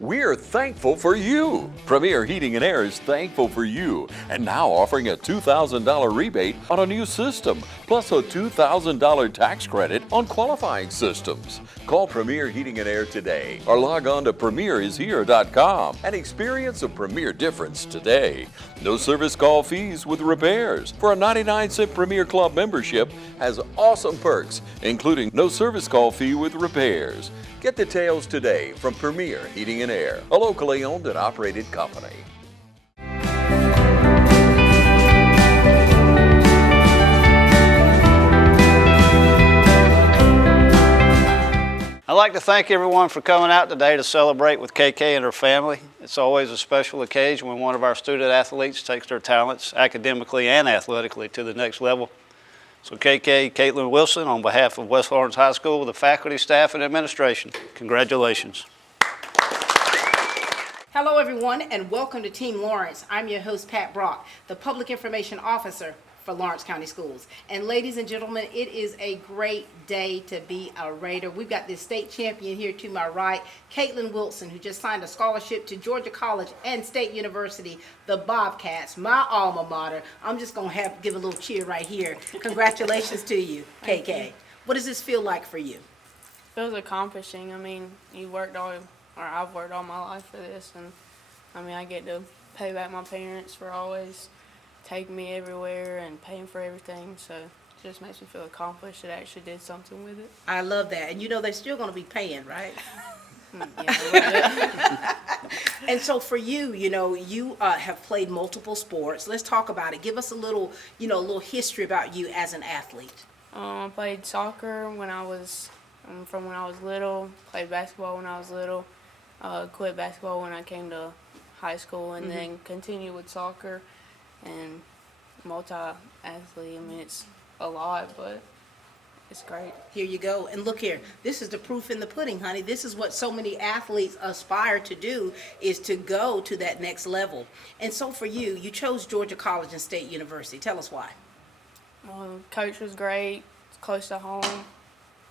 We're thankful for you. Premier Heating and Air is thankful for you and now offering a $2,000 rebate on a new system, plus a $2,000 tax credit on qualifying systems. Call Premier Heating and Air today or log on to premierishere.com and experience a Premier difference today. No service call fees with repairs. For a 99-cent Premier Club membership has awesome perks, including no service call fee with repairs. Get details today from Premier Heating and Air, a locally owned and operated company. I'd like to thank everyone for coming out today to celebrate with KK and her family. It's always a special occasion when one of our student athletes takes their talents academically and athletically to the next level. So KK, Katelynn Wilson, on behalf of West Lawrence High School, the faculty, staff, and administration, congratulations. Hello everyone and welcome to Team Lawrence. I'm your host Pat Brock, the Public Information Officer for Lawrence County Schools. And ladies and gentlemen, it is a great day to be a Raider. We've got this state champion here to my right, Katelynn Wilson, who just signed a scholarship to Georgia College and State University, the Bobcats, my alma mater. I'm just going to give a little cheer right here. Congratulations to you, KK. What does this feel like for you? It feels accomplishing. I mean, I've worked all my life for this, and I mean, I get to pay back my parents for always taking me everywhere and paying for everything, so it just makes me feel accomplished. It actually did something with it. I love that. And you know they're still going to be paying, right? Yeah, And so for you, you have played multiple sports. Let's talk about it. Give us a little history about you as an athlete. I played soccer from when I was little, played basketball when I was little, quit basketball when I came to high school, and then continued with soccer and multi-athlete. I mean, it's a lot, but it's great. Here you go. And look here. This is the proof in the pudding, honey. This is what so many athletes aspire to do, is to go to that next level. And so for you, you chose Georgia College and State University. Tell us why. Coach was great. It's close to home.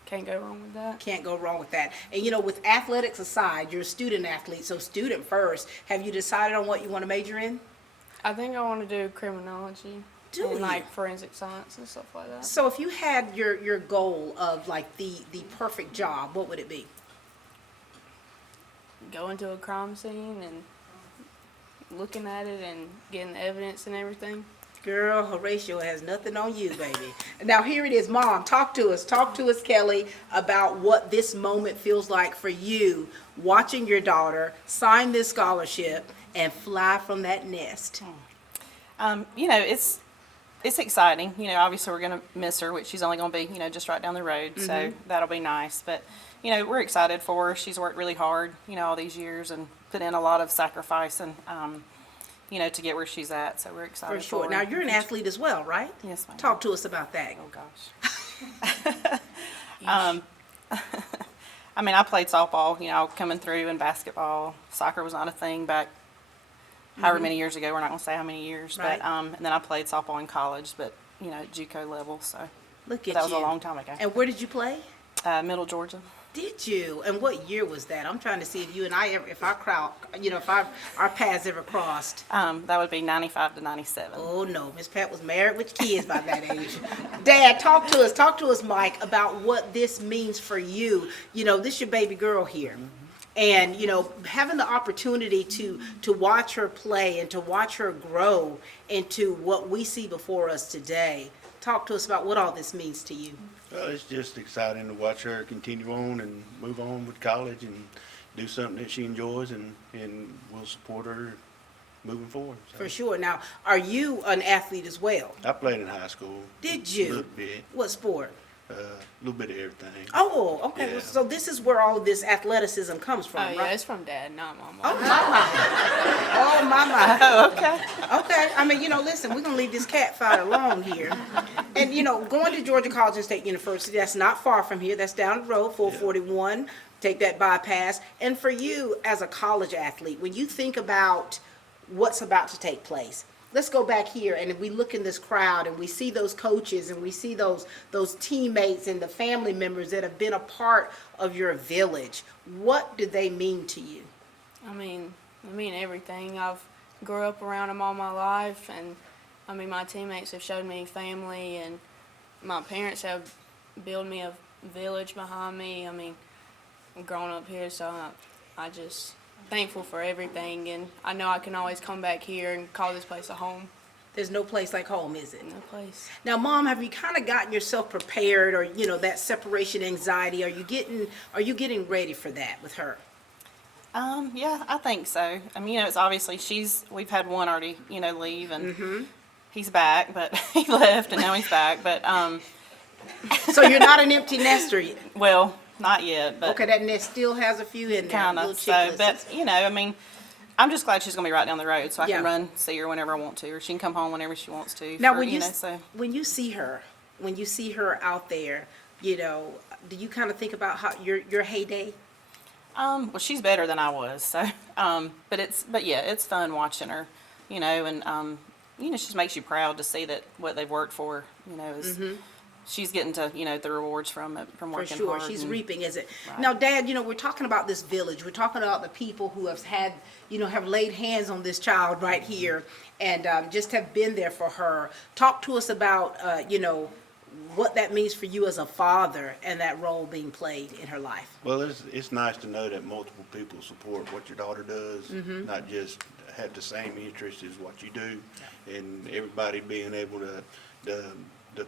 Can't go wrong with that. Can't go wrong with that. And with athletics aside, you're a student athlete, so student first. Have you decided on what you want to major in? I think I want to do criminology and like forensic science and stuff like that. So if you had your goal of like the perfect job, what would it be? Going to a crime scene and looking at it and getting the evidence and everything. Girl, Horatio has nothing on you, baby. Now here it is, Mom. Talk to us, Kelly, about what this moment feels like for you, watching your daughter sign this scholarship and fly from that nest. It's exciting. Obviously we're going to miss her, which she's only going to be, just right down the road. So that'll be nice. But, we're excited for her. She's worked really hard, all these years and put in a lot of sacrifice and, to get where she's at. So we're excited for sure. her. Now you're an athlete as well, right? Yes, ma'am. Talk to us about that. Oh, gosh. I mean, I played softball, coming through, and basketball. Soccer was not a thing back however many years ago. We're not going to say how many years. Right. But and then I played softball in college, but, JUCO level. So look at that was a long time ago. And where did you play? Middle Georgia. Did you? And what year was that? I'm trying to see if you and I ever, if our paths ever crossed. That would be 95 to 97. Oh no, Miss Pat was married with kids by that age. Dad, talk to us, Mike, about what this means for you. This your baby girl here. And, having the opportunity to watch her play and to watch her grow into what we see before us today. Talk to us about what all this means to you. Well, it's just exciting to watch her continue on and move on with college and do something that she enjoys, and we'll support her moving forward. So. For sure. Now, are you an athlete as well? I played in high school. Did you? A little bit. What sport? A little bit of everything. Oh, okay. Yeah. Well, so this is where all of this athleticism comes from, Oh, right? yeah, it's from Dad, not Mama. Oh, my. Oh, okay. Okay. I mean, listen, we're going to leave this cat fight alone here. And, going to Georgia College and State University, that's not far from here. That's down the road, 441. Take that bypass. And for you as a college athlete, when you think about what's about to take place, let's go back here, and we look in this crowd and we see those coaches and we see those teammates and the family members that have been a part of your village. What do they mean to you? I mean everything. I've grew up around them all my life, and I mean my teammates have showed me family, and my parents have built me a village behind me. I mean, I'm growing up here, so I just thankful for everything, and I know I can always come back here and call this place a home. There's no place like home, is it? No place. Now, Mom, have you kind of gotten yourself prepared, or that separation anxiety? Are you getting ready for that with her? Yeah, I think so. I mean, it's obviously we've had one already, leave, and he's back, but he left and now he's back. But So you're not an empty nester yet. well, not yet. But Okay, that nest still has a few in there. kind little of. So, chicklets. but I mean, I'm just glad she's gonna be right down the road, so I Yeah. can run see her whenever I want to, or she can come home whenever she wants to. Now, for, when you so. when you see her out there, do you kind of think about how your heyday? Well, she's better than I was, so, but yeah, it's fun watching her, and, she just makes you proud to see that what they've worked for, is, she's getting to, the rewards from it, from For working sure, hard. she's and- reaping, is it? Right. Now, Dad, we're talking about this village. We're talking about the people who have had, have laid hands on this child right here, and just have been there for her. Talk to us about, what that means for you as a father and that role being played in her life. Well, it's nice to know that multiple people support what your daughter does, not just have the same interest as what you do, and everybody being able to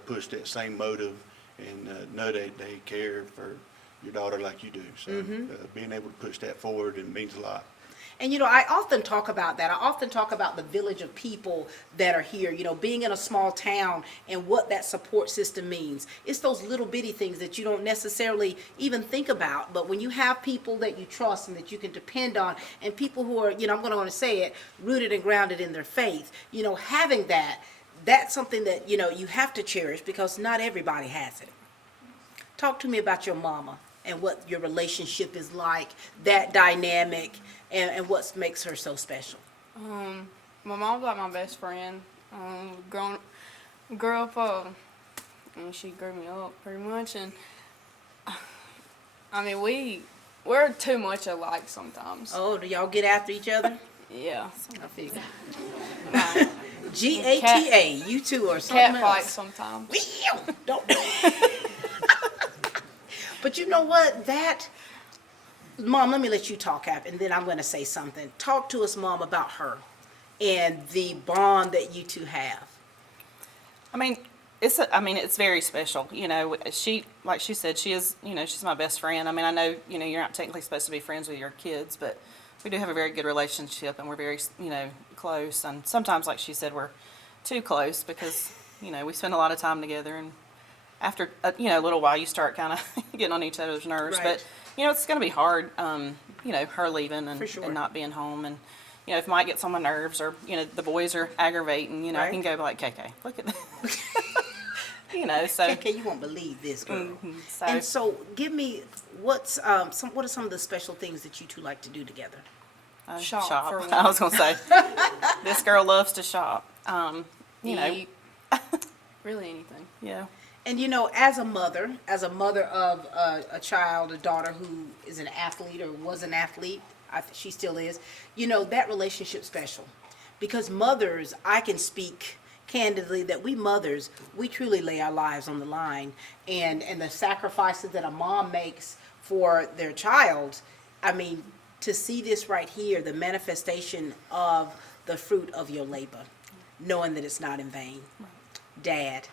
push that same motive and know that they care for your daughter like you do. So being able to push that forward, it means a lot. And I often talk about that. I often talk about the village of people that are here, being in a small town and what that support system means. It's those little bitty things that you don't necessarily even think about. But when you have people that you trust and that you can depend on, and people who are, I'm going to say it, rooted and grounded in their faith, having that's something that, you have to cherish, because not everybody has it. Talk to me about your mama and what your relationship is like, that dynamic, and what makes her so special. My mom's like my best friend. Grew up, and she grew me up pretty much, and I mean we're too much alike sometimes. Oh, do y'all get after each other? Yeah. I figure. Nah, GATA, you two are something cat fights else. sometimes. Don't. But you know what? Mom, let me let you talk, and then I'm going to say something. Talk to us, Mom, about her and the bond that you two have. I mean, it's very special. She, like she said, she is, she's my best friend. I mean, I know, you're not technically supposed to be friends with your kids, but we do have a very good relationship, and we're very, close. And sometimes, like she said, we're too close because, we spend a lot of time together. And after, a little while, you start kind of getting on each other's nerves. Right. But, it's going to be hard, her leaving For sure. and not being home. And, if it might get on my nerves, or, the boys are aggravating, I can Right. go like, KK, look at that. So. Okay, you won't believe this, girl. So, And so, give me what are some of the special things that you two like to do together? Shop, for one. I was gonna say, this girl loves to shop. Eat. Really anything. Yeah. And as a mother of a child, a daughter who is an athlete or was an athlete, she still is, that relationship's special. Because mothers, I can speak candidly that we mothers, we truly lay our lives on the line. And the sacrifices that a mom makes for their child, I mean, to see this right here, the manifestation of the fruit of your labor, knowing that it's not in vain. Dad,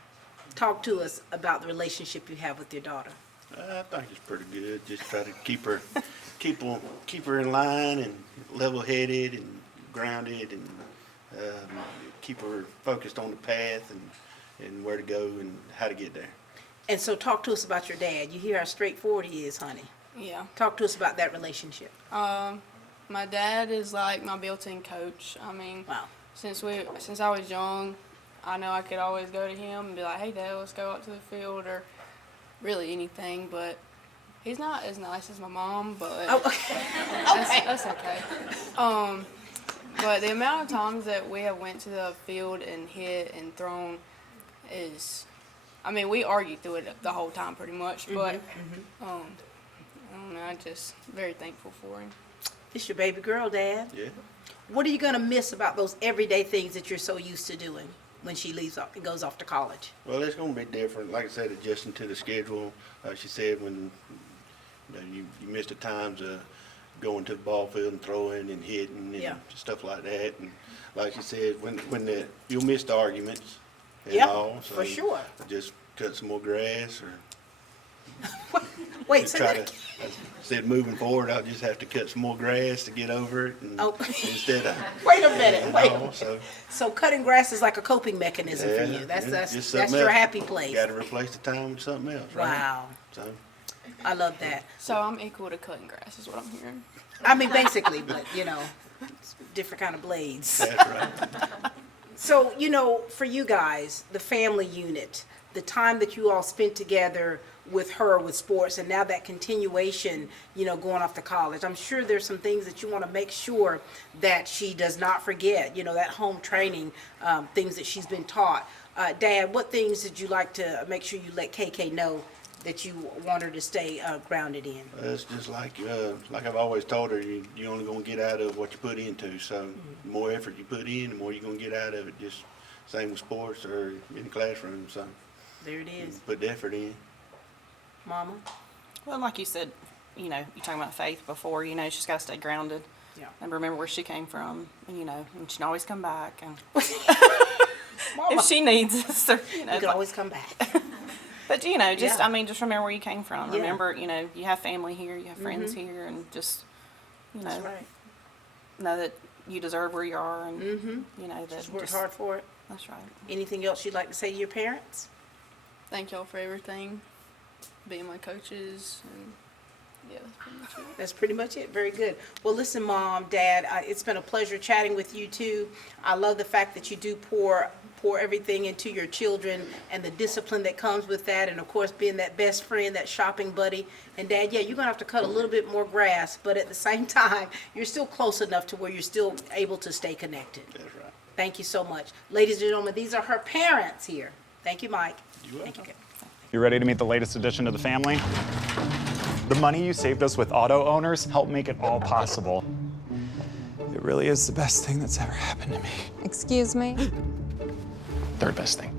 talk to us about the relationship you have with your daughter. I think it's pretty good. Just try to keep her in line and level-headed and grounded, and keep her focused on the path and where to go and how to get there. And so talk to us about your dad. You hear how straightforward he is, honey. Yeah. Talk to us about that relationship. My dad is like my built-in coach. I mean, Wow. since I was young, I know I could always go to him and be like, "Hey, Dad, let's go out to the field," or really anything. But he's not as nice as my mom, but Oh, okay. that's okay. But the amount of times that we have went to the field and hit and thrown is, I mean, we argued through it the whole time pretty much. But I don't know, I'm just very thankful for him. It's your baby girl, Dad. Yeah. What are you going to miss about those everyday things that you're so used to doing when she leaves off and goes off to college? Well, it's going to be different. Like I said, adjusting to the schedule. She said when you miss the times of going to the ball field and throwing and hitting and stuff like that. And like she said, you'll miss the arguments and all. So for sure. Just cut some more grass or Wait, I said moving forward, I'll just have to cut some more grass to get over it. And instead of wait a minute. Wait. So cutting grass is like a coping mechanism for you. That's your happy place. Got to replace the time with something else, right? Wow. So I love that. So I'm equal to cutting grass, is what I'm hearing. I mean, basically, but different kind of blades. that's right. So, for you guys, the family unit, the time that you all spent together with her with sports, and now that continuation, going off to college, I'm sure there's some things that you want to make sure that she does not forget, that home training, things that she's been taught. Dad, what things did you like to make sure you let KK know that you want her to stay grounded in? It's just like I've always told her, you're only going to get out of what you put into. So the more effort you put in, the more you're going to get out of it. Just same with sports or in the classroom. So There it is. put the effort in. Mama? Well, like you said, you're talking about Faith before, she's got to stay grounded. Yeah. And remember where she came from, and, and she can always come back. And Mama. if she needs us, or, You can always come back. But, just, Yeah. just remember where you came from. Yeah. Remember, you have family here, you have friends here, and just, That's right. know that you deserve where you are, and, that Just worked hard for it. That's right. Anything else you'd like to say to your parents? Thank y'all for everything, being my coaches, and yeah, that's pretty much it. That's pretty much it. Very good. Well, listen, Mom, Dad, it's been a pleasure chatting with you too. I love the fact that you do pour everything into your children and the discipline that comes with that, and of course being that best friend, that shopping buddy. And Dad, yeah, you're gonna have to cut a little bit more grass, but at the same time, you're still close enough to where you're still able to stay connected. That's right. Thank you so much. Ladies and gentlemen, these are her parents here. Thank you, Mike. You're Thank you. You ready to meet the latest addition to the family? The money you saved us with auto owners helped make it all possible. It really is the best thing that's ever happened to me. Excuse me? Third best thing.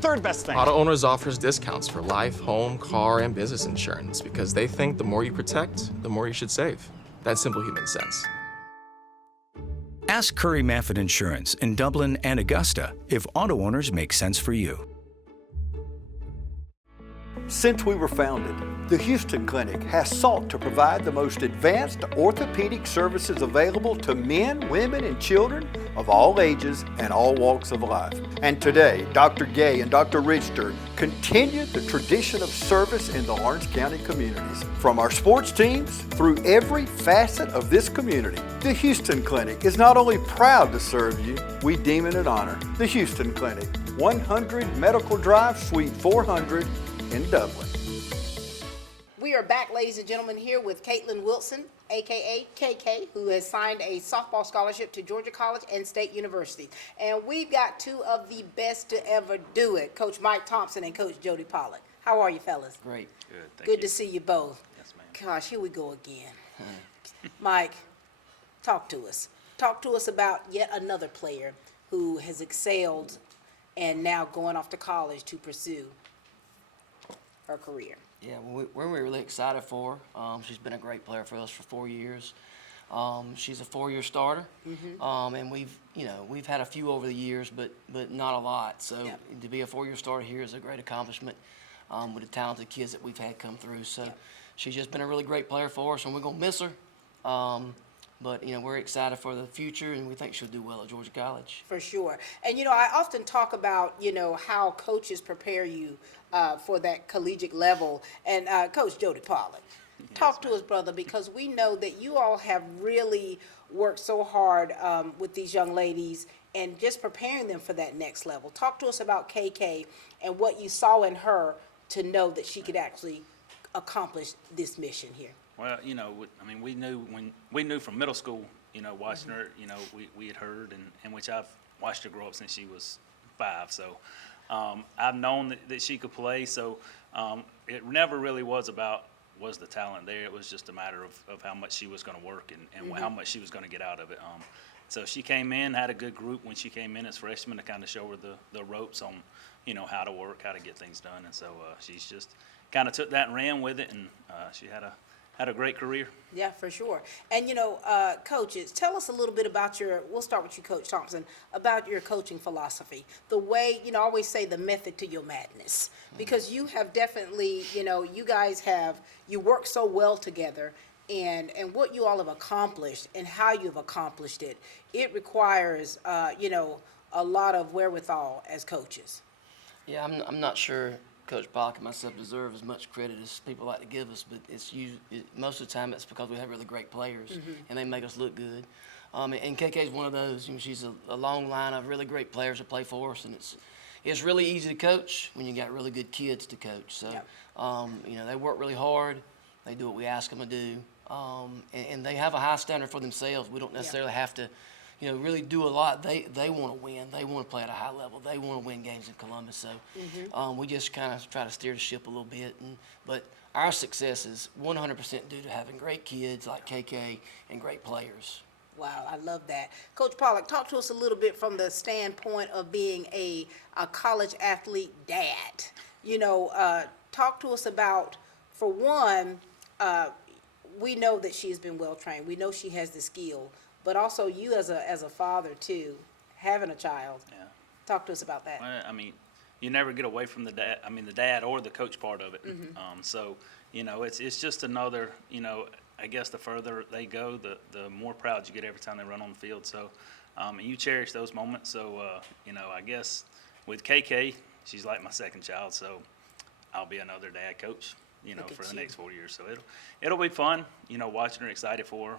Third best thing. Auto Owners offers discounts for life, home, car, and business insurance because they think the more you protect, the more you should save. That's simple human sense. Ask Curry Maffin Insurance in Dublin and Augusta if auto owners make sense for you. Since we were founded, the Houston Clinic has sought to provide the most advanced orthopedic services available to men, women, and children of all ages and all walks of life. And today, Dr. Gay and Dr. Richter continue the tradition of service in the Lawrence County communities. From our sports teams through every facet of this community, the Houston Clinic is not only proud to serve you, we deem it an honor. The Houston Clinic, 100 Medical Drive, Suite 400 in Dublin. We are back, ladies and gentlemen, here with Katelynn Wilson, aka KK, who has signed a softball scholarship to Georgia College and State University. And we've got two of the best to ever do it, Coach Mike Thompson and Coach Jody Pollock. How are you, fellas? Great. Good. Thank Good you. to see you both. Yes, ma'am. Gosh, here we go again. Mike, talk to us. Talk to us about yet another player who has excelled and now going off to college to pursue her career. Yeah, we're really excited for her. She's been a great player for us for 4 years. She's a 4-year starter, and we've had a few over the years, but not a lot. So to be a 4-year starter here is a great accomplishment with the talented kids that we've had come through. So she's just been a really great player for us, and we're gonna miss her. But we're excited for the future, and we think she'll do well at Georgia College. For sure. And I often talk about how coaches prepare you for that collegiate level. And Coach Jody Pollock, talk to us, brother, because we know that you all have really worked so hard with these young ladies and just preparing them for that next level. Talk to us about KK and what you saw in her to know that she could actually accomplish this mission here. Well, we knew from middle school, watching her, we had heard, and which I've watched her grow up since she was 5. So I've known that she could play. So it never really was about was the talent there. It was just a matter of how much she was going to work and how much she was going to get out of it. So she came in, had a good group when she came in as freshman to kind of show her the ropes on, how to work, how to get things done. And so she's just kind of took that and ran with it, and she had a great career. Yeah, for sure. And, coaches, tell us a little bit about we'll start with you, Coach Thompson, about your coaching philosophy. The way, I always say the method to your madness, because you have definitely, you guys you work so well together, and what you all have accomplished and how you've accomplished it, it requires, a lot of wherewithal as coaches. Yeah, I'm not sure Coach Pollock and myself deserve as much credit as people like to give us, but most of the time it's because we have really great players and they make us look good. And KK is one of those. She's a long line of really great players that play for us, and it's really easy to coach when you got really good kids to coach. So, they work really hard. They do what we ask them to do, and they have a high standard for themselves. We don't necessarily have to really do a lot. They want to win. They want to play at a high level. They want to win games in Columbus. So we just kind of try to steer the ship a little bit. But our success is 100% due to having great kids like KK and great players. Wow, I love that. Coach Pollock, talk to us a little bit from the standpoint of being a college athlete dad. Talk to us about, for one, we know that she's been well trained. We know she has the skill. But also you as a father too, having a child. Yeah. Talk to us about that. Well, you never get away from the dad or the coach part of it. So, it's just another, I guess the further they go, the more proud you get every time they run on the field. So, and you cherish those moments. So, I guess with KK, she's like my second child. So I'll be another dad coach, for the next 4 years. So it'll be fun, watching her, excited for her.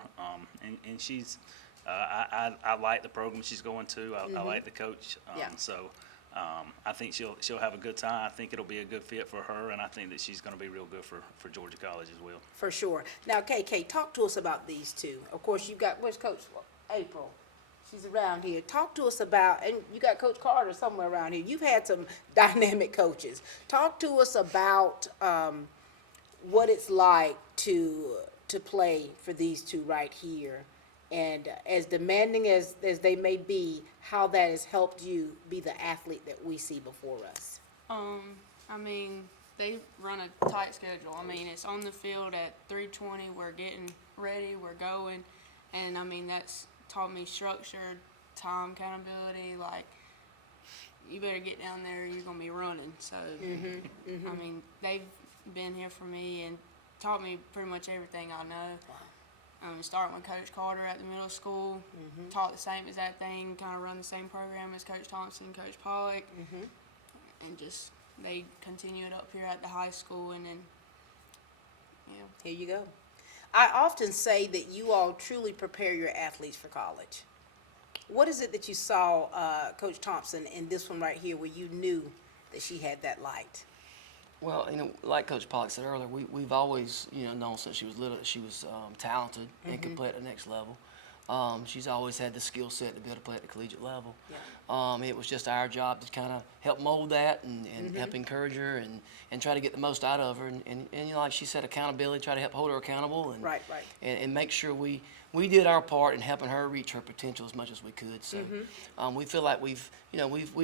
And she's, I like the program she's going to. I like the coach. So I think she'll have a good time. I think it'll be a good fit for her, and I think that she's going to be real good for Georgia College as well. For sure. Now, KK, talk to us about these two. Of course, you've got, where's Coach April? She's around here. Talk to us about, and you got Coach Carter somewhere around here. You've had some dynamic coaches. Talk to us about what it's like to play for these two right here, and as demanding as they may be, how that has helped you be the athlete that we see before us. They run a tight schedule. It's on the field at 3:20. We're getting ready. We're going, and that's taught me structure, time, accountability. Like, you better get down there. You're gonna be running. So, they've been here for me and taught me pretty much everything I know. Starting with Coach Carter at the middle school, taught the same exact thing, kind of run the same program as Coach Thompson, Coach Pollock, and just they continued up here at the high school, and then, Here you go. I often say that you all truly prepare your athletes for college. What is it that you saw, Coach Thompson, in this one right here where you knew that she had that light? Well, like Coach Pollock said earlier, we've always, known since she was little that she was talented and could play at the next level. She's always had the skill set to be able to play at the collegiate level. It was just our job to kind of help mold that and help encourage her and try to get the most out of her. And like she said, accountability, try to help hold her accountable and make sure we did our part in helping her reach her potential as much as we could. So we feel like we've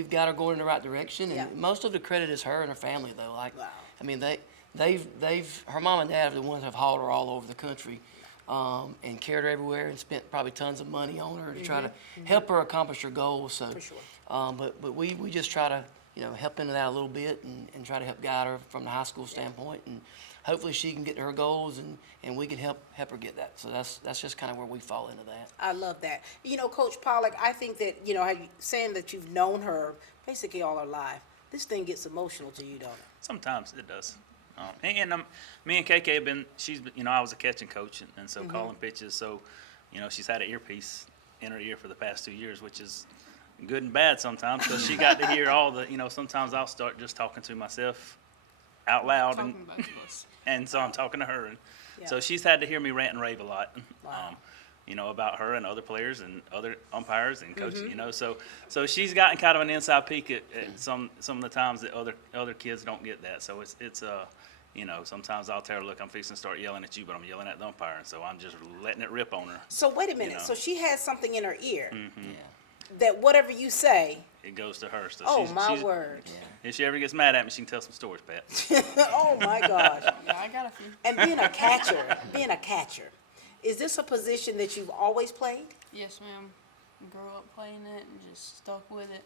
got her going in the right direction. And most of the credit is her and her family, though. Like, her mom and dad are the ones that have hauled her all over the country. And carried her everywhere and spent probably tons of money on her to try to help her accomplish her goals. So, For sure. But we just try to help into that a little bit and try to help guide her from the high school standpoint, and hopefully she can get to her goals and we can help her get that. So that's just kind of where we fall into that. I love that. Coach Pollock, I think that saying that you've known her basically all her life, this thing gets emotional to you, don't it? Sometimes it does. Me and KK have been, I was a catching coach, and so calling pitches, so, she's had an earpiece in her ear for the past 2 years, which is good and bad sometimes, because she got to hear all the, sometimes I'll start just talking to myself out loud, and so I'm talking to her, and so she's had to hear me rant and rave a lot. Wow. About her and other players and other umpires and coaches, so she's gotten kind of an inside peek at some of the times that other kids don't get that. So you know, sometimes I'll tell her, look, I'm fixing to start yelling at you, but I'm yelling at the umpire, and so I'm just letting it rip on her. So wait a minute. know. So she has something in her ear Yeah. that whatever you say, It goes to her. So oh she's, my she's, word. If she ever gets mad at me, she can tell some stories, Pat. Oh my gosh. Yeah, I got a few. And being a catcher, is this a position that you've always played Yes, ma'am. Grew up playing it and just stuck with it.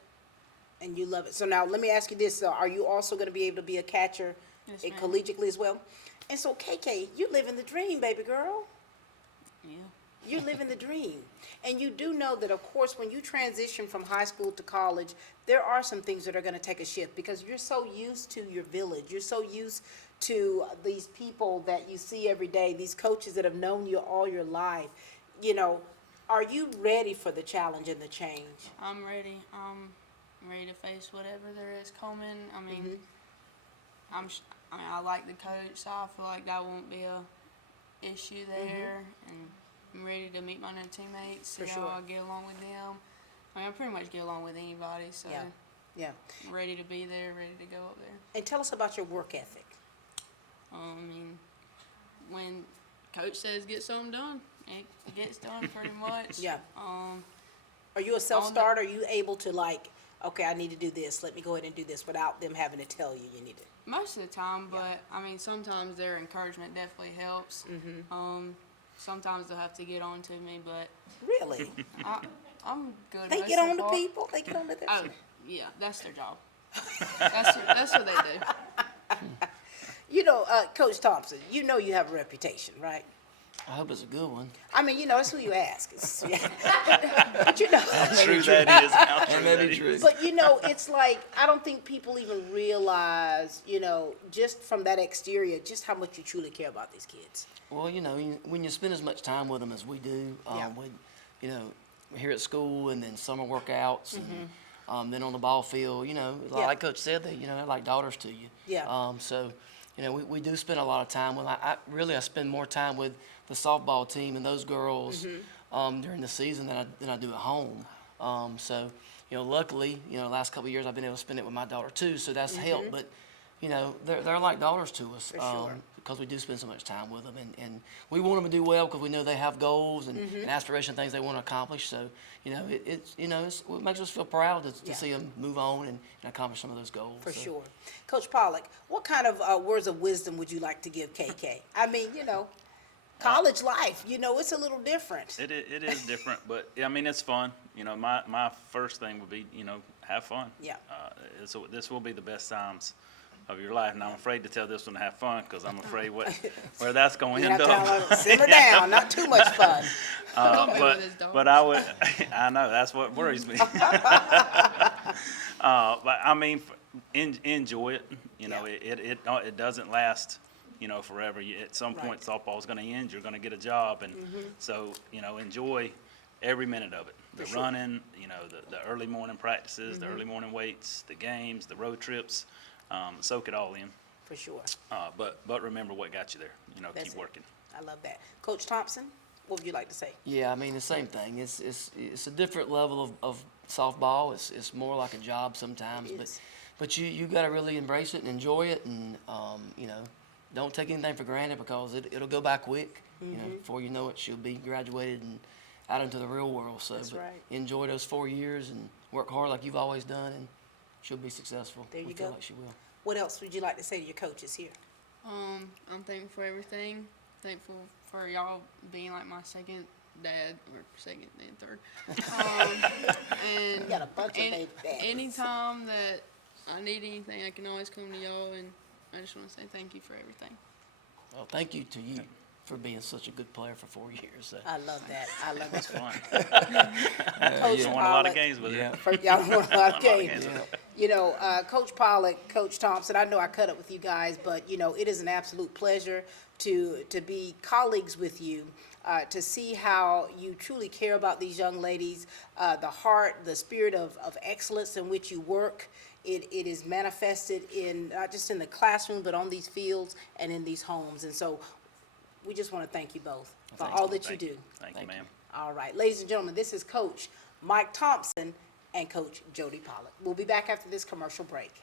and you love it? So now let me ask you this: are you also going to be able to be a catcher Yes, ma'am. collegiately as well? And so, KK, you living the dream, baby girl. Yeah. You living the dream. And you do know that, of course, when you transition from high school to college, there are some things that are going to take a shift because you're so used to your village. You're so used to these people that you see every day, these coaches that have known you all your life. You know, are you ready for the challenge and the change? I'm ready. I'm ready to face whatever there is coming. I mean, I like the coach, so I feel like that won't be a issue there. And I'm ready to meet my new teammates, see For how sure. I get along with them. I mean, I pretty much get along with anybody, so Yeah. I'm ready to be there, ready to go up there. And tell us about your work ethic. I mean, when coach says get something done, it gets done pretty much. Yeah. Are you a self-starter? Are you able to, like, okay, I need to do this, let me go ahead and do this without them having to tell you you need it? Most of the time, but I mean, sometimes their encouragement definitely helps. Sometimes they'll have to get on to me, but Really? I'm good. They most get of on the to part. people? They get on to Oh, them? yeah, that's their job. That's what they do. You know, Coach Thompson, you know you have a reputation, right? I hope it's a good one. I mean, you know, that's who you ask. But you know, True that is. How That true may that be true. is. but you know, it's like, I don't think people even realize, you know, just from that exterior, just how much you truly care about these kids. Well, you know, when you spend as much time with them as we do, Yeah. you know, here at school and then summer workouts and then on the ball field, you know, Yeah. like Coach said, they're like daughters to you. Yeah. So, you know, we do spend a lot of time with. I spend more time with the softball team and those girls during the season than I do at home. So, you know, luckily, you know, the last couple of years I've been able to spend it with my daughter too, so that's helped. But, you know, they're like daughters to us. For sure. Because we do spend so much time with them, and we want them to do well because we know they have goals and aspiration things they want to accomplish. So, you know, it makes us feel proud to see them move on and accomplish some of those goals. For So, sure. Coach Pollock, what kind of words of wisdom would you like to give KK? I mean, you know, college life, you know, it's a little different. It is different, but I mean, it's fun. You know, my first thing would be, you know, have fun. Yeah. This will be the best times of your life, and I'm afraid to tell this one to have fun because I'm afraid where that's going to You end have up. to simmer down, not too much fun. But I would, I know that's what worries me. But I mean, enjoy it. You know, it doesn't last, you know, forever. At some point, softball is going to end. You're going to get a job, and so, you know, enjoy every minute of it. The running, you know, the early morning practices, the early morning weights, the games, the road trips. Soak it all in. For sure. But remember what got you there. You know, That's keep it. working. I love that. Coach Thompson, what would you like to say? yeah, I mean the same thing. It's a different level of softball. It's more like a job sometimes, It is. but you got to really embrace it and enjoy it, and you know, don't take anything for granted because it'll go by quick. You know, before you know it, she'll be graduated and out into the real world. So That's right. enjoy those 4 years and work hard like you've always done, and she'll be successful. There you we feel go. like she will. What else would you like to say to your coaches here? I'm thankful for everything. Thankful for y'all being like my second dad, or second and third. And You got a bunch of baby dads. anytime that I need anything, I can always come to y'all, and I just want to say thank you for everything. Well, thank you to you for being such a good player for 4 years. So. I love that. I love It's that. fun. Coach You won a lot of Pollock. games with Yeah. it. Y'all won a lot of Yeah. games. You know, Coach Pollock, Coach Thompson, I know I cut up with you guys, but, you know, it is an absolute pleasure to be colleagues with you, to see how you truly care about these young ladies, the heart, the spirit of excellence in which you work. It is manifested in, not just in the classroom, but on these fields and in these homes. And so we just want to thank you both for Thank all you. that you do. Thank you, ma'am. All right, ladies and gentlemen, this is Coach Mike Thompson and Coach Jody Pollock. We'll be back after this commercial break.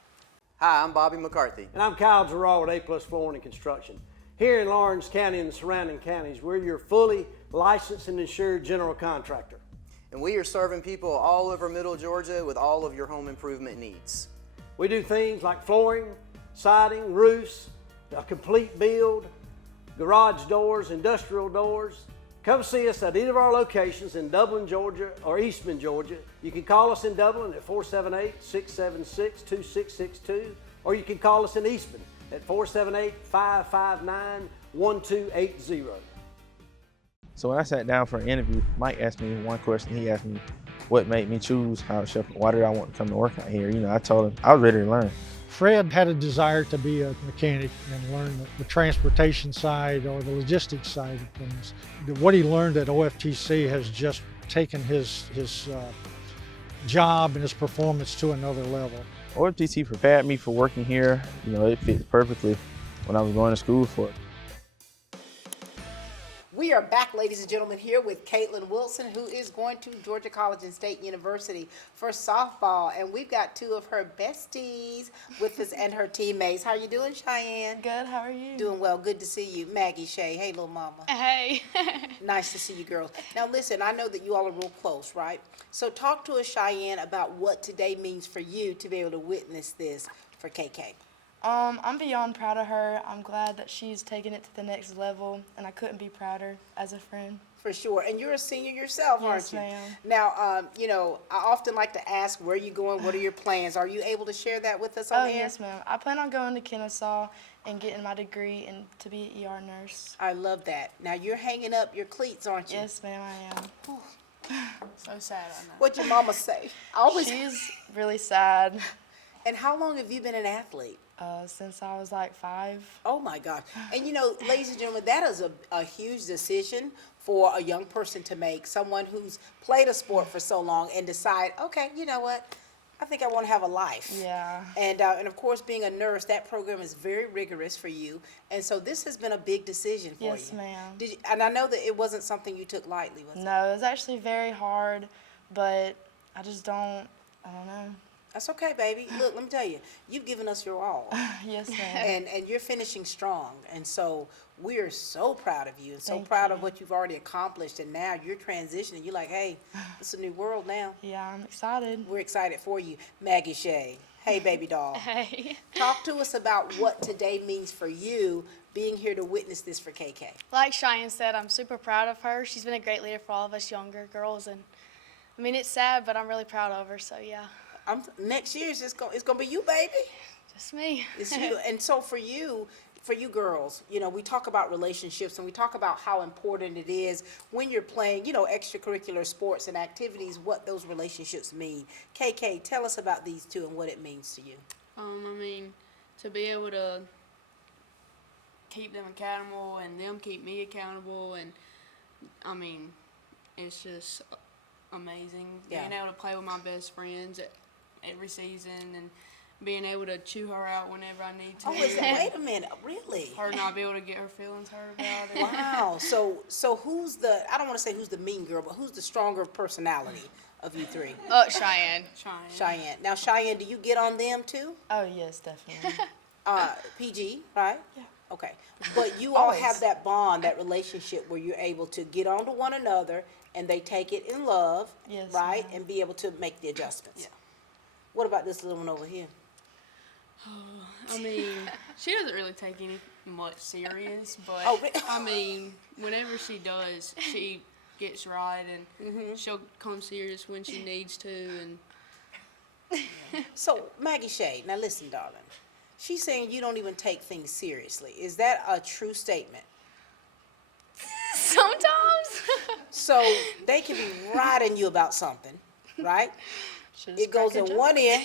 Hi, I'm Bobby McCarthy. And I'm Kyle Gerard with A+ Flooring and Construction. Here in Lawrence County and the surrounding counties, we're your fully licensed and insured general contractor. And we are serving people all over Middle Georgia with all of your home improvement needs. We do things like flooring, siding, roofs, a complete build, garage doors, industrial doors. Come see us at either of our locations in Dublin, Georgia or Eastman, Georgia. You can call us in Dublin at 478-676-2662, or you can call us in Eastman at 478-559-1280. So when I sat down for an interview, Mike asked me one question. He asked me what made me choose Howard Shepherd. Why did I want to come to work out here? You know, I told him I was ready to learn. Fred had a desire to be a mechanic and learn the transportation side or the logistics side of things. What he learned at OFTC has just taken his job and his performance to another level. OFTC prepared me for working here. You know, it fits perfectly when I was going to school for it. We are back, ladies and gentlemen, here with Katelynn Wilson, who is going to Georgia College and State University for softball. And we've got two of her besties with us and her teammates. How are you doing, Cheyenne? Good, how are you? Doing well, good to see you. Maggie Shea, hey, little mama. Hey. Nice to see you girls. Now listen, I know that you all are real close, right? So talk to us, Cheyenne, about what today means for you to be able to witness this for KK. I'm beyond proud of her. I'm glad that she's taken it to the next level, and I couldn't be prouder as a friend. For sure. And you're a senior yourself, aren't you? Yes, ma'am. Now, you know, I often like to ask where you're going, what are your plans? Are you able to share that with us on air? Yes, ma'am. I plan on going to Kennesaw and getting my degree and to be an ER nurse. I love that. Now, you're hanging up your cleats, aren't you? Yes, ma'am, I am. So sad, I know. What'd your mama say? Always. She's really sad. And how long have you been an athlete? Since I was like 5. Oh my gosh. And you know, ladies and gentlemen, that is a huge decision for a young person to make. Someone who's played a sport for so long and decide, okay, you know what? I think I want to have a life. Yeah. And of course, being a nurse, that program is very rigorous for you. And so this has been a big decision for you. Yes, ma'am. And I know that it wasn't something you took lightly, was it? No, it was actually very hard, but I don't know. That's okay, baby. Look, let me tell you, you've given us your all. Yes, ma'am. And you're finishing strong. And so we are so proud of you and so Thank proud you. of what you've already accomplished. And now you're transitioning. You're like, hey, it's a new world now. Yeah, I'm excited. We're excited for you. Maggie Shea. Hey, baby doll. Hey. Talk to us about what today means for you being here to witness this for KK. Like Cheyenne said, I'm super proud of her. She's been a great leader for all of us younger girls. And I mean, it's sad, but I'm really proud of her. So, yeah. Next year, it's gonna be you, baby. Just me. It's you. And so for you girls, you know, we talk about relationships and we talk about how important it is when you're playing, you know, extracurricular sports and activities, what those relationships mean. KK, tell us about these two and what it means to you. I mean, to be able to keep them accountable and them keep me accountable, and I mean, it's just amazing being able to play with my best friends every season and being able to chew her out whenever I need to. Oh, wait a minute, really? Her not be able to get her feelings hurt about it. Wow. So who's the, I don't want to say who's the mean girl, but who's the stronger personality of you three? Cheyenne. Cheyenne. Now, Cheyenne, do you get on them too? Oh, yes, definitely. PG, right? Yeah. Okay. But you all Always. have that bond, that relationship where you're able to get on to one another and they take it in love, Yes, right? ma'am. And be able to make the adjustments. Yeah. What about this little one over here? I mean, she doesn't really take any much serious, but Oh, really? I mean, whenever she does, she gets right, and she'll come serious when she needs to. And So, Maggie Shea, now listen, darling. She's saying you don't even take things seriously. Is that a true statement? Sometimes. So, they can be riding you about something, right? It goes in one ear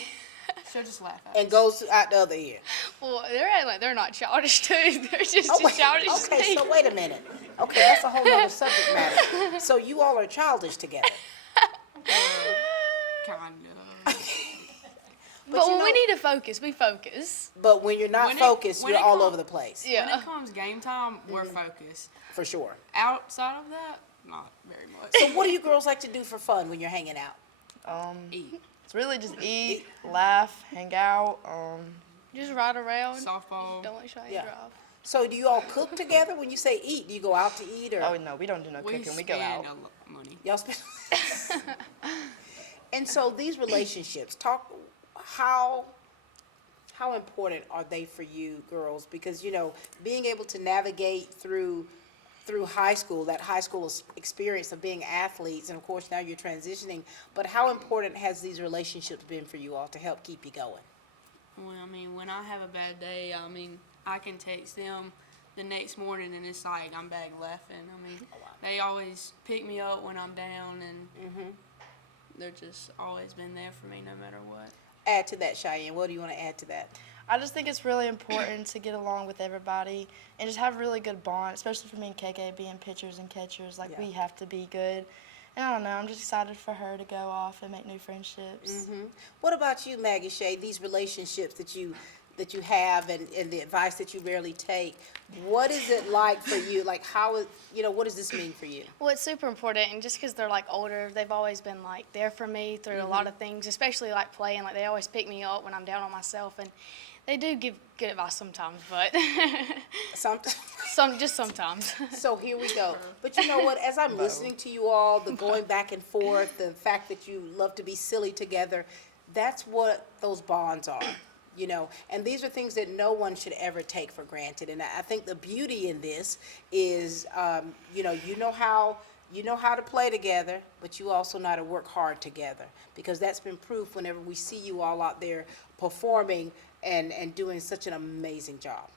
she'll just laugh at and us. goes out the other ear. Well, they're acting like they're not childish too. They're just Oh, as childish as okay, me. so wait a minute. Okay, that's a whole other subject matter. So you all are childish together. Kind of. But you when we know- need to focus, we focus. But when you're not focused, when you're it all come- over the place. When Yeah. it comes game time, we're focused. For sure. Outside of that, not very much. So what do you girls like to do for fun when you're hanging out? Eat. It's really just eat, laugh, hang out. Just ride around. Softball. Don't let Cheyenne Yeah. drive. So do you all cook together when you say eat? Do you go out to eat or? Oh no, we don't do no cooking. We go out. Money. Y'all spend. And so these relationships, talk how important are they for you girls? Because you know, being able to navigate through high school, that high school experience of being athletes, and of course now you're transitioning. But how important has these relationships been for you all to help keep you going? Well, I mean, when I have a bad day, I mean, I can text them the next morning and it's like I'm back laughing. I mean, they always pick me up when I'm down, and they're just always been there for me no matter what. Add to that, Cheyenne. What do you want to add to that? I just think it's really important to get along with everybody and just have a really good bond, especially for me and KK being pitchers and catchers. Like, we have to be good. And I don't know, I'm just excited for her to go off and make new friendships. What about you, Maggie Shea? These relationships that you have and the advice that you rarely take, what is it like for you? Like, what does this mean for you? Well, it's super important, and just because they're like older, they've always been like there for me through a lot of things, especially like playing. Like, they always pick me up when I'm down on myself, and they do give good advice sometimes, but just sometimes. So here we go. But you know what? As I'm listening to you all, the going back and forth, the fact that you love to be silly together, that's what those bonds are. You know, and these are things that no one should ever take for granted. And I think the beauty in this is, you know how to play together, but you also know how to work hard together, because that's been proof whenever we see you all out there performing and doing such an amazing job.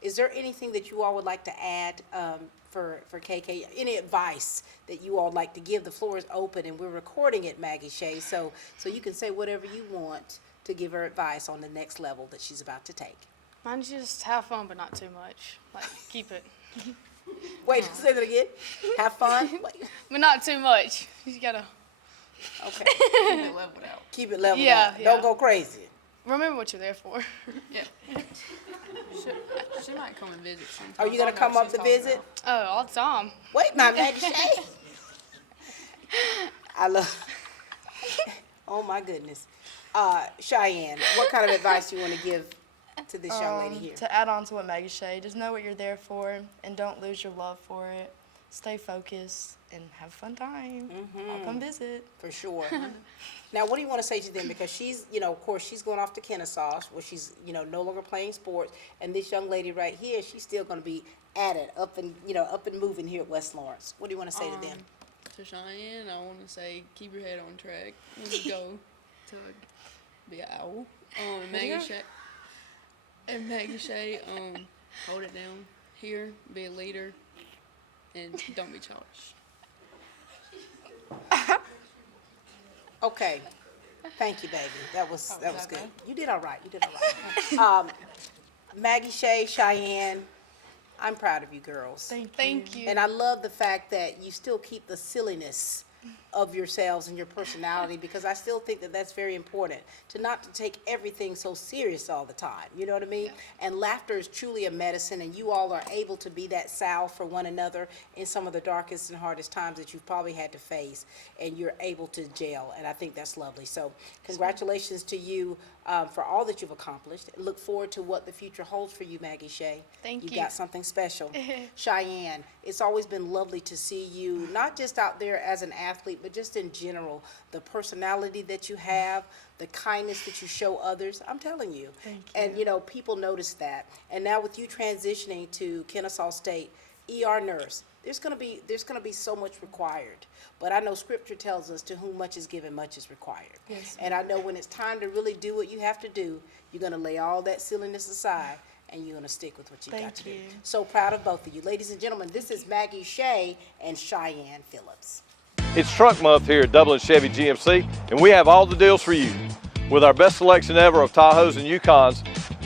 Is there anything that you all would like to add for KK? Any advice that you all like to give? The floor is open, and we're recording it, Maggie Shea, so you can say whatever you want to give her advice on the next level that she's about to take. Mine's just have fun, but not too much. Like, keep it. Wait, say that again. Have fun, but not too much. You gotta. Okay. Keep it leveled out. Keep it leveled Yeah, out. yeah. Don't go crazy. Remember what you're there for. Yeah. She might come and visit sometime. Are you gonna come up to visit? Oh, all the time. Wait, now, Maggie Shea. I love. Oh my goodness. Cheyenne, what kind of advice do you want to give to this young lady here? To add on to what Maggie said, just know what you're there for and don't lose your love for it. Stay focused and have a fun time. I'll come visit. For sure. Now, what do you want to say to them? Because she's, of course, she's going off to Kennesaw, where she's, no longer playing sports. And this young lady right here, she's still going to be at it, up and moving here at West Lawrence. What do you want to say to them? To Cheyenne, I want to say keep your head on track when you go to be an owl. Maggie Shea, hold it down here, be a leader, and don't be childish. Okay. Thank you, baby. That was good. You did all right. Maggie Shea, Cheyenne, I'm proud of you girls. Thank you. And I love the fact that you still keep the silliness of yourselves and your personality, because I still think that that's very important, to not to take everything so serious all the time. You know what I mean? And laughter is truly a medicine, and you all are able to be that salve for one another in some of the darkest and hardest times that you've probably had to face, and you're able to gel, and I think that's lovely. So congratulations to you for all that you've accomplished. Look forward to what the future holds for you, Maggie Shea. Thank you. You got something special. Cheyenne, it's always been lovely to see you, not just out there as an athlete, but just in general, the personality that you have, the kindness that you show others. I'm telling you. Thank you. And, people notice that. And now with you transitioning to Kennesaw State, ER nurse, there's going to be so much required. But I know Scripture tells us to whom much is given, much is required. Yes, and I know when it's time to really do what you have to do, you're going to lay all that silliness aside, and you're going to stick with what you got to do. So proud of both of you. Ladies and gentlemen, this is Maggie Shea and Cheyenne Phillips. It's Truck Month here at Dublin Chevy GMC, and we have all the deals for you. With our best selection ever of Tahoes and Yukons,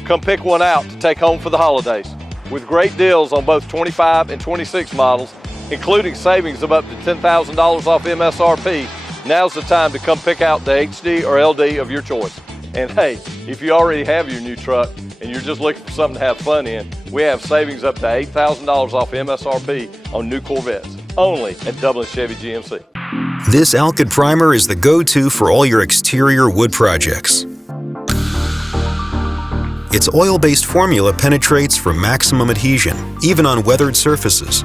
come pick one out to take home for the holidays. With great deals on both 25 and 26 models, including savings of up to $10,000 off MSRP, now's the time to come pick out the HD or LD of your choice. And hey, if you already have your new truck and you're just looking for something to have fun in, we have savings up to $8,000 off MSRP on new Corvettes, only at Dublin Chevy GMC. This Alkyd primer is the go-to for all your exterior wood projects. Its oil-based formula penetrates for maximum adhesion, even on weathered surfaces.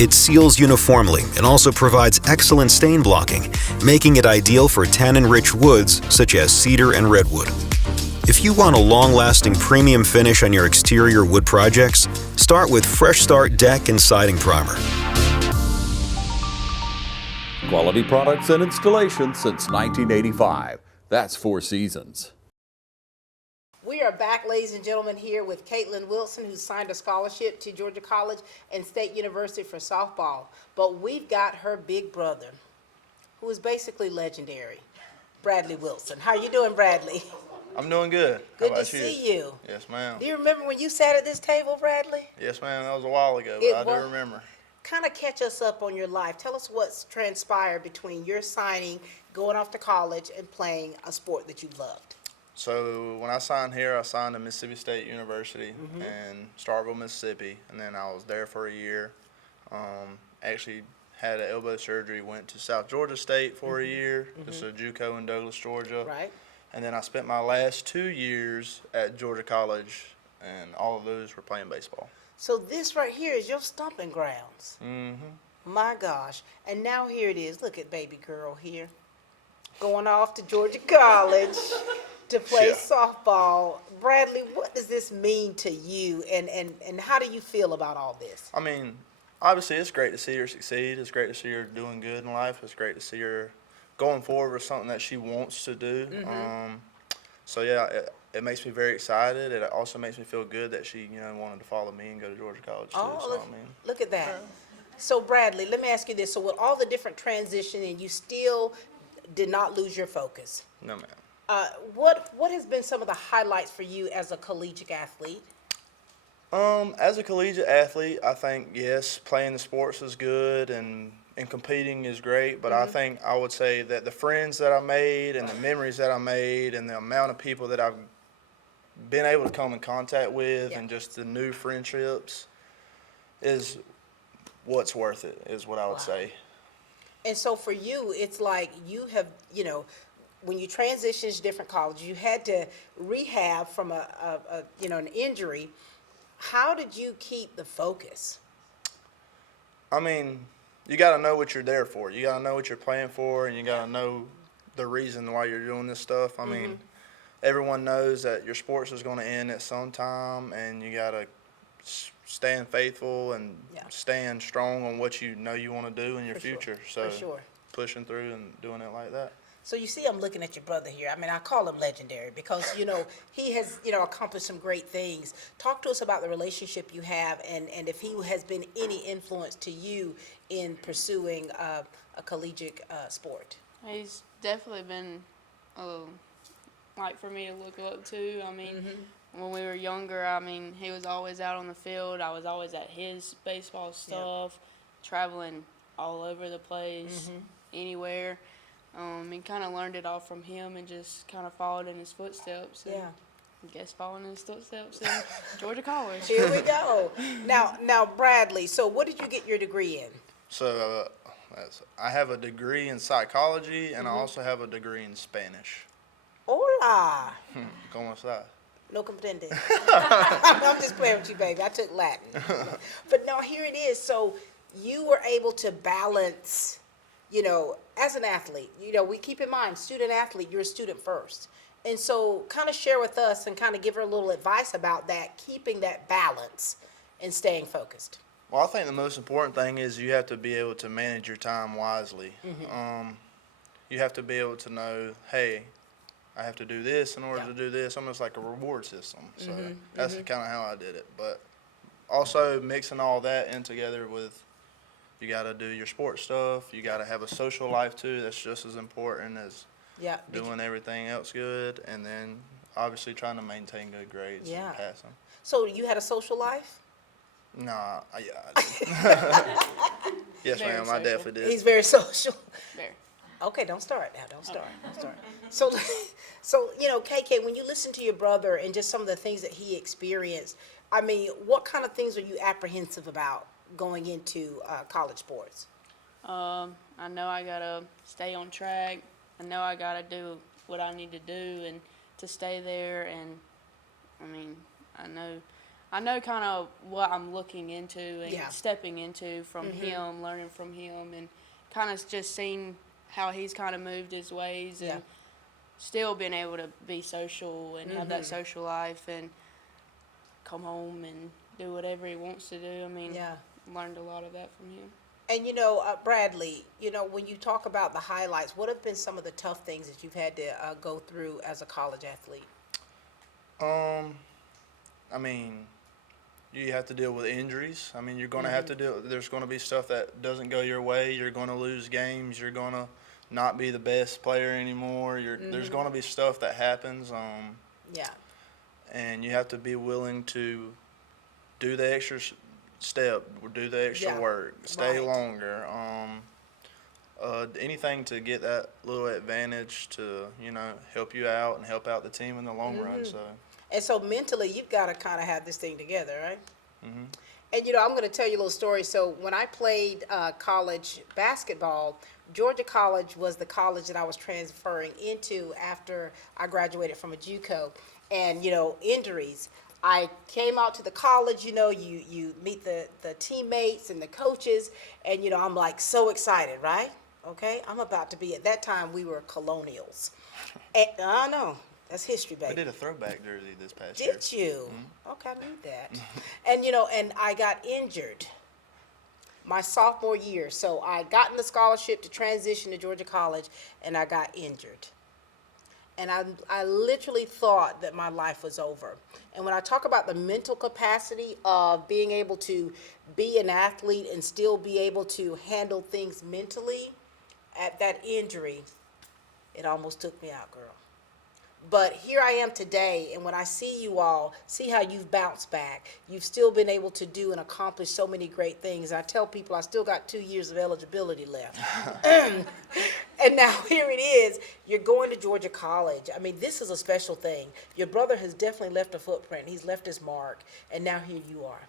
It seals uniformly and also provides excellent stain blocking, making it ideal for tannin-rich woods such as cedar and redwood. If you want a long-lasting premium finish on your exterior wood projects, start with Fresh Start Deck and Siding Primer. Quality products and installation since 1985. That's 4 Seasons. We are back, ladies and gentlemen, here with Katelynn Wilson, who signed a scholarship to Georgia College and State University for softball. But we've got her big brother, who is basically legendary, Bradley Wilson. How you doing, Bradley? I'm doing good. Good How to about you? see you. Yes, ma'am. Do you remember when you sat at this table, Bradley? Yes, ma'am. That was a while ago, It but I do was. remember. Kind of catch us up on your life. Tell us what's transpired between your signing, going off to college, and playing a sport that you loved. So when I signed here, I signed at Mississippi State University in Starkville, Mississippi, and then I was there for a year. Actually had an elbow surgery, went to South Georgia State for a year, just a JUCO in Douglas, Georgia. Right. And then I spent my last 2 years at Georgia College, and all of those were playing baseball. So this right here is your stomping grounds. My gosh. And now here it is. Look at baby girl here. Going off to Georgia College to play Yeah. softball. Bradley, what does this mean to you, and how do you feel about all this? I mean, obviously it's great to see her succeed. It's great to see her doing good in life. It's great to see her going forward with something that she wants to do. So yeah, it makes me very excited. It also makes me feel good that she, wanted to follow me and go to Georgia College too. Oh, So, look, I mean, look at that. So Bradley, let me ask you this. So with all the different transition, and you still did not lose your focus. no ma'am. What has been some of the highlights for you as a collegiate athlete? As a collegiate athlete, I think, yes, playing the sports is good and competing is great, but I think I would say that the friends that I made and the memories that I made and the amount of people that I've been able to come in contact with and just the new friendships is what's worth it, is what I would say. And so for you, it's like you have, when you transitioned to different colleges, you had to rehab from an injury. How did you keep the focus? I mean, you got to know what you're there for. You got to know what you're playing for, and you got to know the reason why you're doing this stuff. I mean, everyone knows that your sports is going to end at some time, and you got to stand faithful and stand strong on what you know you want to do in your future. So For sure. pushing through and doing it like that. So you see, I'm looking at your brother here. I mean, I call him legendary because, he has, accomplished some great things. Talk to us about the relationship you have and if he has been any influence to you in pursuing a collegiate sport. He's definitely been, for me to look up to. I mean, when we were younger, he was always out on the field. I was always at his baseball stuff, traveling all over the place, anywhere. And kind of learned it all from him and just kind of followed in his footsteps. And I guess following in his footsteps in Georgia College. Here we go. Now, Bradley, so what did you get your degree in? So I have a degree in psychology, and I also have a degree in Spanish. Hola. ¿Cómo está? No comprende. I'm just playing with you, baby. I took Latin. But no, here it is. So you were able to balance, as an athlete, we keep in mind, student athlete, you're a student first. And so kind of share with us and kind of give her a little advice about that, keeping that balance and staying focused. Well, I think the most important thing is you have to be able to manage your time wisely. You have to be able to know, hey, I have to do this in order to do this, almost like a reward system. So that's kind of how I did it. But also mixing all that in together with, you got to do your sports stuff. You got to have a social life too. That's just as important as doing everything else good. And then obviously trying to maintain good grades and passing. So you had a social life? Nah, yes, ma'am, I definitely did. He's very social. Very. Okay, don't start now. Don't start. So, KK, when you listen to your brother and just some of the things that he experienced, what kind of things are you apprehensive about going into college sports? I know I gotta stay on track. I know I gotta do what I need to do and to stay there. And I mean, I know kind of what I'm looking into and stepping into from him, learning from him, and kind of just seeing how he's kind of moved his ways and still being able to be social and have that social life and come home and do whatever he wants to do. I mean, learned a lot of that from him. And Bradley, when you talk about the highlights, what have been some of the tough things that you've had to go through as a college athlete? I mean, you have to deal with injuries. I mean, you're going to have to deal. There's going to be stuff that doesn't go your way. You're going to lose games. You're going to not be the best player anymore. There's going to be stuff that happens. And you have to be willing to do the extra step, do the extra work, stay longer. Anything to get that little advantage to, help you out and help out the team in the long run. And so mentally, you've got to kind of have this thing together, right? And I'm going to tell you a little story. So when I played college basketball, Georgia College was the college that I was transferring into after I graduated from a JUCO. And injuries. I came out to the college. You meet the teammates and the coaches, and I'm like so excited, right? Okay, I'm about to be. At that time, we were Colonials. And I know. That's history, baby. I did a throwback jersey this past year. Did you? Okay, I knew that. And and I got injured my sophomore year. So I got in the scholarship to transition to Georgia College, and I got injured. And I literally thought that my life was over. And when I talk about the mental capacity of being able to be an athlete and still be able to handle things mentally, at that injury, it almost took me out, girl. But here I am today, and when I see you all, see how you've bounced back. You've still been able to do and accomplish so many great things. I tell people I still got 2 years of eligibility left. And now here it is. You're going to Georgia College. I mean, this is a special thing. Your brother has definitely left a footprint. He's left his mark, and now here you are.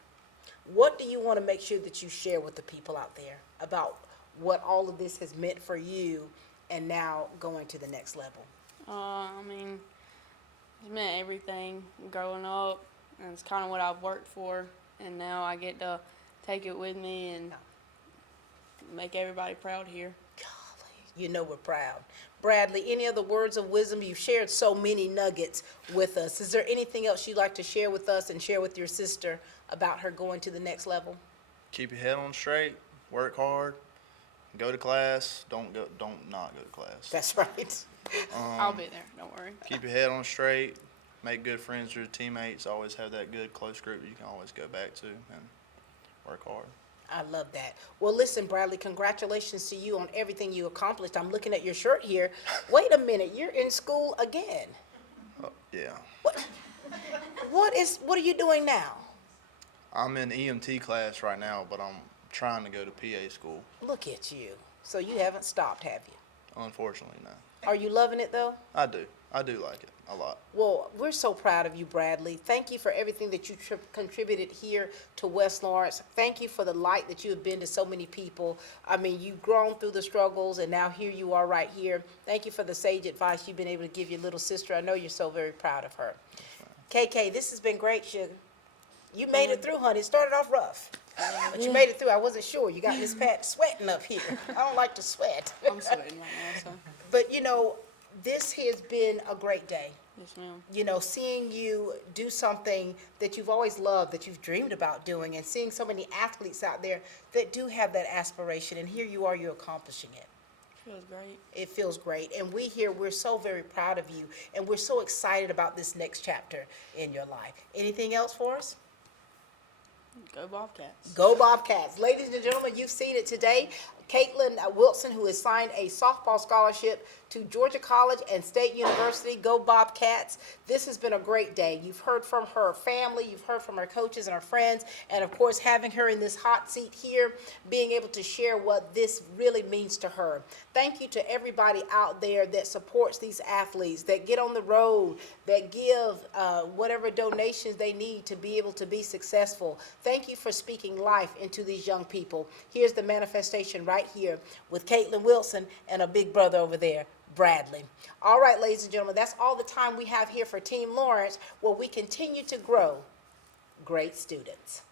What do you want to make sure that you share with the people out there about what all of this has meant for you and now going to the next level? I mean, it's meant everything growing up, and it's kind of what I've worked for, and now I get to take it with me and make everybody proud here. We're proud. Bradley, any other words of wisdom? You've shared so many nuggets with us. Is there anything else you'd like to share with us and share with your sister about her going to the next level? Keep your head on straight, work hard, go to class, don't not go to class. That's right. I'll be there, don't worry. Keep your head on straight, make good friends with your teammates, always have that good close group that you can always go back to, and work hard. I love that. Well, listen, Bradley, congratulations to you on everything you accomplished. I'm looking at your shirt here. Wait a minute, you're in school again. Yeah. What are you doing now? I'm in EMT class right now, but I'm trying to go to PA school. Look at you. So you haven't stopped, have you? Unfortunately, no. Are you loving it, though? I do. I do like it a lot. Well, we're so proud of you, Bradley. Thank you for everything that you contributed here to West Lawrence. Thank you for the light that you have been to so many people. I mean, you've grown through the struggles, and now here you are right here. Thank you for the sage advice you've been able to give your little sister. I know you're so very proud of her. KK, this has been great, sugar. You made it through, honey. It started off rough, but you made it through. I wasn't sure. You got Miss Pat sweating up here. I don't like to sweat. I'm sweating right now, so. But, this has been a great day. Yes, ma'am. Seeing you do something that you've always loved, that you've dreamed about doing, and seeing so many athletes out there that do have that aspiration, and here you are, you're accomplishing it. Feels great. It feels great. And we're so very proud of you, and we're so excited about this next chapter in your life. Anything else for us? Go Bobcats. Go Bobcats. Ladies and gentlemen, you've seen it today. Katelynn Wilson, who has signed a softball scholarship to Georgia College and State University. Go Bobcats. This has been a great day. You've heard from her family, you've heard from her coaches and her friends, and of course having her in this hot seat here, being able to share what this really means to her. Thank you to everybody out there that supports these athletes, that get on the road, that give whatever donations they need to be able to be successful. Thank you for speaking life into these young people. Here's the manifestation right here with Katelynn Wilson and a big brother over there, Bradley. All right, ladies and gentlemen, that's all the time we have here for Team Lawrence, where we continue to grow great students.